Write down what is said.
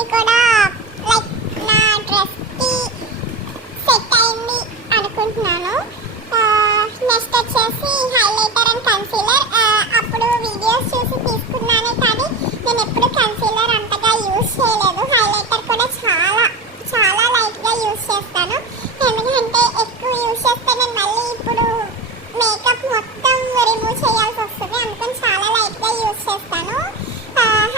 కి కూడా లైక్ నా డ్రెస్కి సెట్ అయింది అనుకుంటున్నాను. నెక్స్ట్ వచ్చేసి హైలైటర్ అండ్ కన్సీలర్. అప్పుడు వీడియోస్ చూసి తీసుకున్నానే కానీ నేను ఎప్పుడు కన్సీలర్